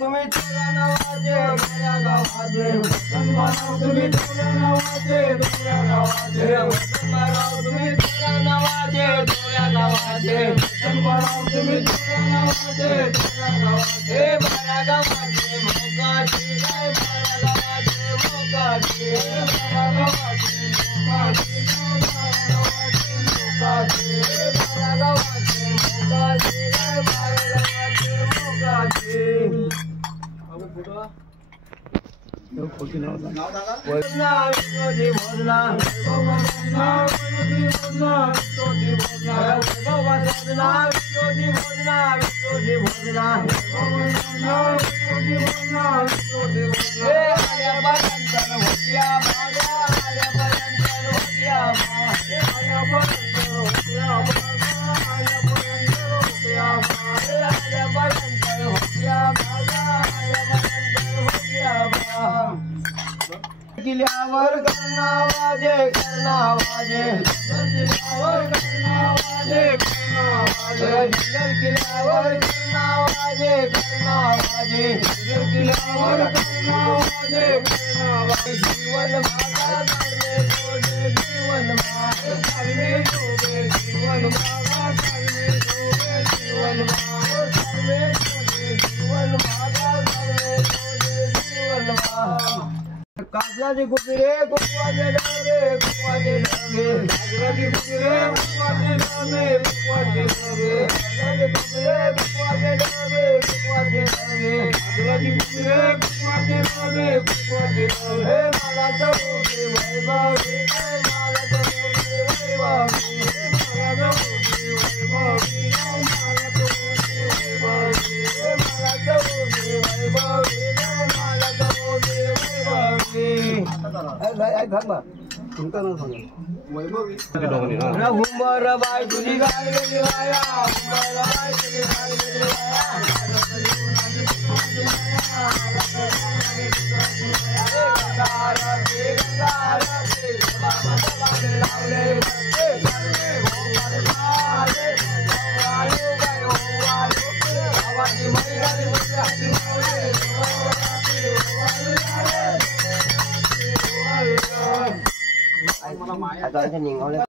तुम्ही तुझ्या नावाचे माझ्या गावाचे तुम्ही तुझ्या नावाचे तुझ्या गावाचे तुम्ही तुझ्या नावाचे तुझ्या गावाचे तुम्ही तुझ्या नावाचे तुझ्या गावाचे माझ्या गावाचे मोकाची काय माझ्या गावाचे मोकाची माझ्या गावाचे मोकाची माझ्या गावाचे मोकाची काय माझ्या गावाचे मोकाची किल्ल्यावर कर्णावाजे कर्णावाजे किल्ल्यावर कर्णावाजे कर्णावाजे किल्ल्यावर कर्णावाजे कर्णावाजे किल्ल्यावर कर्णावाजे कर्णावाजे जीवन मागा करणे तुझे जीवन मागा करणे तुझे जीवन मागा करणे तुझे जीवन मागा करणे तुझे जीवन मागा करणे तुझे जीवन मागा काजलाची कुपरे कुकवाचे डबे कुकवाचे डबे काजलाची कुपरे कुकवाचे डबे कुकवाचे डबे काजलाची कुपरे कुकवाचे डबे कुकवाचे डबे काजलाची कुपरे कुकवाचे डबे कुकवाचे डबे मला चौके वैभवी मला चौके वैभवी मला चौके वैभवी मला चौके वैभवी मला चौके वैभवी मला चौके वैभवी हुंबर बाय तुझी गाल गेली वाया हुंबर बाय तुझी गाल गेली वाया आता